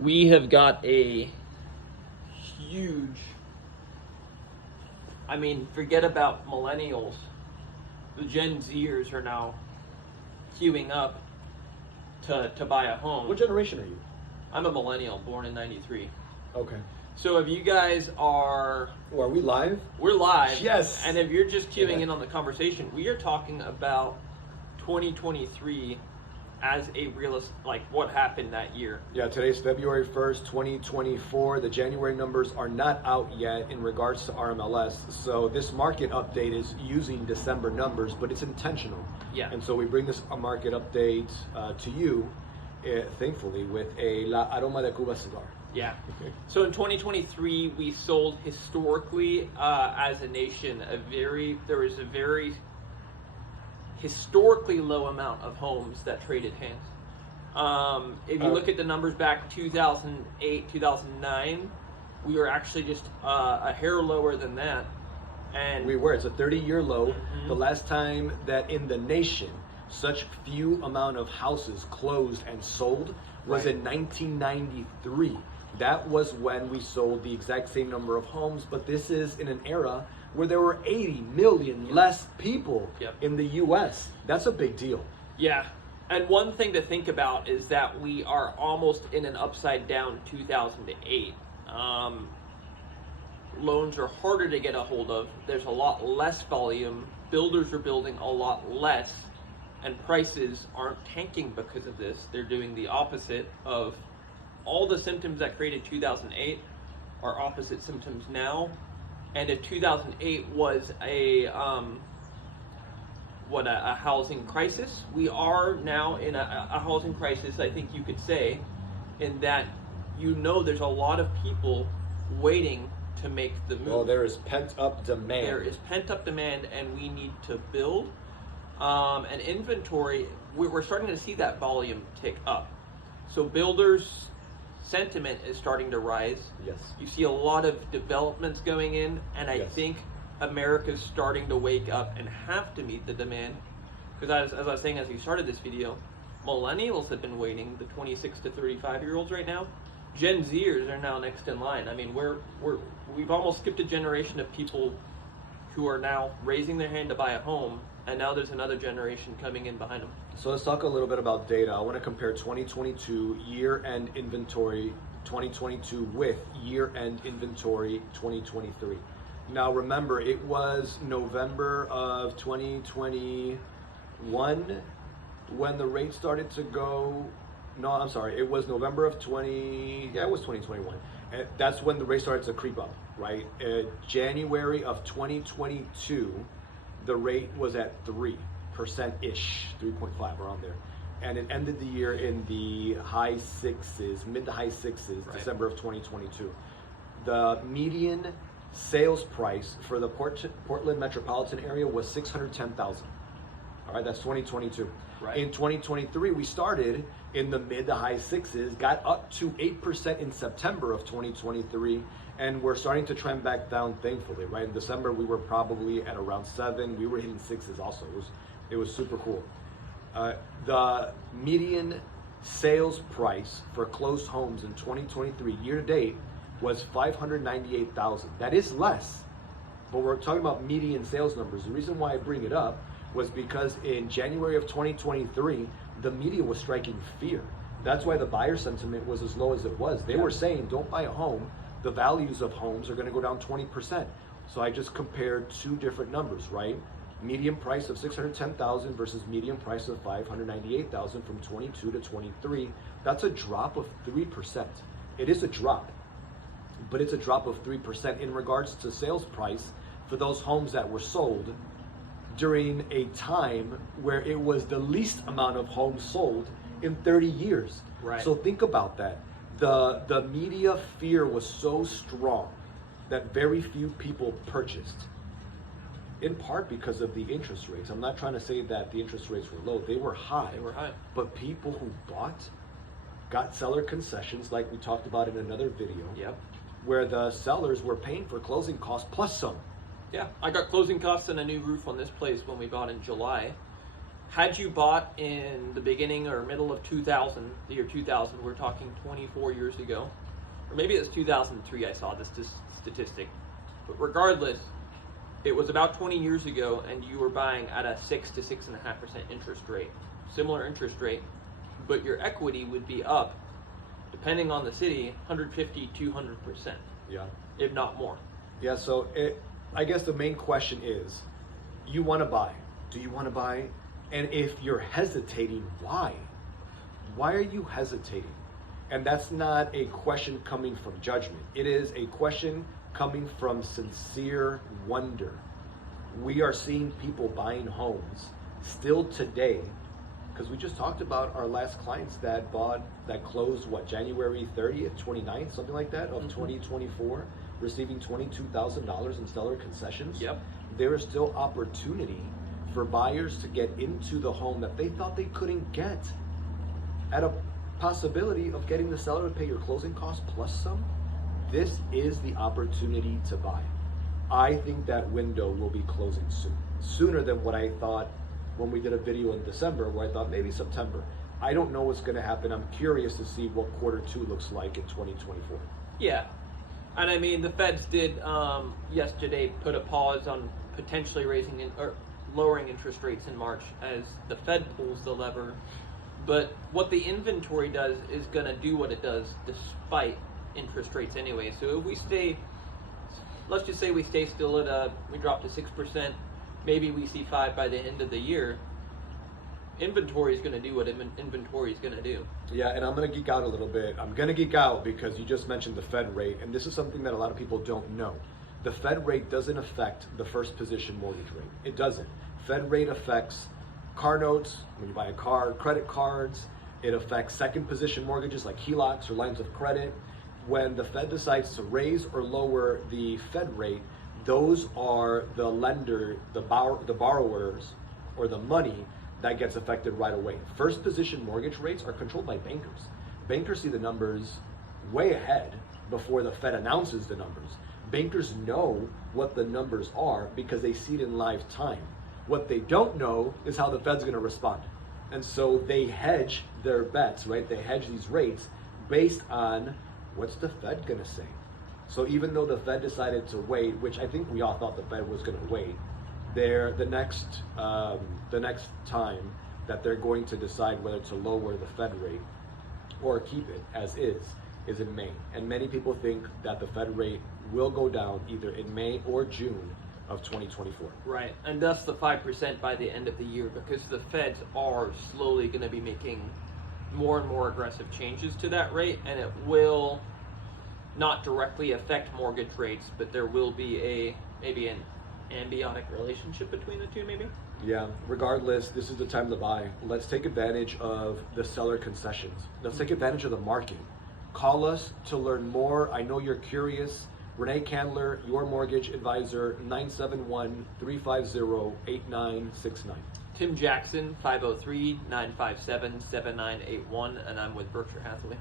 we have got a huge, I mean, forget about millennials. The Gen Zers are now queuing up to buy a home. What generation are you? I'm a millennial, born in 93. Okay. So if you guys are... Well, are we live? We're live. Yes. And if you're just queuing in on the conversation, we are talking about 2023 as a realist, like what happened that year. Yeah, today's February 1st, 2024. The January numbers are not out yet in regards to RMLS. So this market update is using December numbers, but it's intentional. Yeah. And so we bring this market update to you, thankfully, with a La Aroma de Cuba cigar. Yeah. So in 2023, we sold historically as a nation there was a very historically low amount of homes that traded hands. If you look at the numbers back 2008, 2009, we were actually just a hair lower than that. And It's a 30-year low. Mm-hmm. The last time that in the nation such few amount of houses closed and sold was in 1993. That was when we sold the exact same number of homes, but this is in an era where there were 80 million less people in the U.S. That's a big deal. Yeah. And one thing to think about is that we are almost in an upside down 2008. Loans are harder to get a hold of. There's a lot less volume. Builders are building a lot less, and prices aren't tanking because of this. They're doing the opposite of all the symptoms that created 2008 are opposite symptoms now. And if 2008 was a housing crisis, we are now in a housing crisis, I think you could say, in that there's a lot of people waiting to make the move. Well, there is pent-up demand. There is pent-up demand, and we need to build. And inventory, we're starting to see that volume tick up. So builders' sentiment is starting to rise. Yes. You see a lot of developments going in, and I think America's starting to wake up and have to meet the demand. Because as I was saying as we started this video, millennials have been waiting, the 26 to 35-year-olds right now. Gen Zers are now next in line. I mean, we've almost skipped a generation of people who are now raising their hand to buy a home, and now there's another generation coming in behind them. So let's talk a little bit about data. I want to compare 2022 year-end inventory 2022 with year-end inventory 2023. Now remember, it was November of 2021 when the rate started to go. No, I'm sorry. It was November of 2021. And that's when the rate started to creep up, right? January of 2022, the rate was at 3%-ish, 3.5, around there. And it ended the year in the high sixes, mid to high sixes, December of 2022. The median sales price for the Portland metropolitan area was $610,000. All right, that's 2022. Right. In 2023, we started in the mid to high sixes, got up to 8% in September of 2023, and we're starting to trend back down, thankfully, right? In December, we were probably at around 7. We were hitting 6s also. It was super cool. The median sales price for closed homes in 2023, year to date, was $598,000. That is less, but we're talking about median sales numbers. The reason why I bring it up was because in January of 2023, the media was striking fear. That's why the buyer sentiment was as low as it was. They were saying, don't buy a home. The values of homes are gonna go down 20%. So I just compared two different numbers, right? Median price of $610,000 versus median price of $598,000 from 22 to 23. That's a drop of 3%. It is a drop, but it's a drop of 3% in regards to sales price for those homes that were sold during a time where it was the least amount of homes sold in 30 years. Right. So think about that. The media fear was so strong that very few people purchased, in part because of the interest rates. I'm not trying to say that the interest rates were low. They were high. They were high. But people who bought got seller concessions, like we talked about in another video, where the sellers were paying for closing costs plus some. Yeah, I got closing costs and a new roof on this place when we bought in July. had you bought in the beginning or middle of 2000, the year 2000, we're talking 24 years ago, or maybe it's 2003 I saw this statistic, but regardless, it was about 20 years ago and you were buying at a 6 to 6.5% interest rate, similar interest rate, but your equity would be up, depending on the city, 150, 200%. Yeah. If not more. Yeah, so I guess the main question is, you want to buy. Do you want to buy? And if you're hesitating, why? Why are you hesitating? And that's not a question coming from judgment. It is a question coming from sincere wonder. We are seeing people buying homes still today, because we just talked about our last clients that closed, January 30th, 29th, something like that, of 2024, receiving $22,000 in seller concessions. Yep. There is still opportunity for buyers to get into the home that they thought they couldn't get, at a possibility of getting the seller to pay your closing costs plus some. This is the opportunity to buy. I think that window will be closing soon, sooner than what I thought when we did a video in December, where I thought maybe September. I don't know what's going to happen. I'm curious to see what Q2 looks like in 2024. Yeah, and I mean, the Feds did yesterday put a pause on potentially raising or lowering interest rates in March as the Fed pulls the lever. But what the inventory does is going to do what it does despite interest rates anyway. So if we stay, let's just say we stay still at we drop to 6%, maybe we see 5% by the end of the year. Inventory is going to do what inventory is going to do. Yeah, and I'm going to geek out a little bit. I'm going to geek out because you just mentioned the Fed rate, and this is something that a lot of people don't know. The Fed rate doesn't affect the first position mortgage rate. It doesn't. Fed rate affects car notes, when you buy a car, credit cards. It affects second position mortgages like HELOCs or lines of credit. When the Fed decides to raise or lower the Fed rate, those are the lender, the borrowers, or the money that gets affected right away. First position mortgage rates are controlled by bankers. Bankers see the numbers way ahead before the Fed announces the numbers. Bankers know what the numbers are because they see it in live time. What they don't know is how the Fed's going to respond. And so they hedge their bets, right? They hedge these rates based on what's the Fed going to say. So even though the Fed decided to wait, which I think we all thought the Fed was going to wait, the next time that they're going to decide whether to lower the Fed rate or keep it as is in May. And many people think that the Fed rate will go down either in May or June of 2024. Right, and thus the 5% by the end of the year, because the Feds are slowly going to be making more and more aggressive changes to that rate, and it will not directly affect mortgage rates, but there will be maybe an ambiotic relationship between the two, maybe? Yeah, regardless, this is the time to buy. Let's take advantage of the seller concessions. Let's take advantage of the market. Call us to learn more. I know you're curious. Renee Candler, your mortgage advisor, 971-350-8969. Tim Jackson, 503-957-7981, and I'm with Berkshire Hathaway.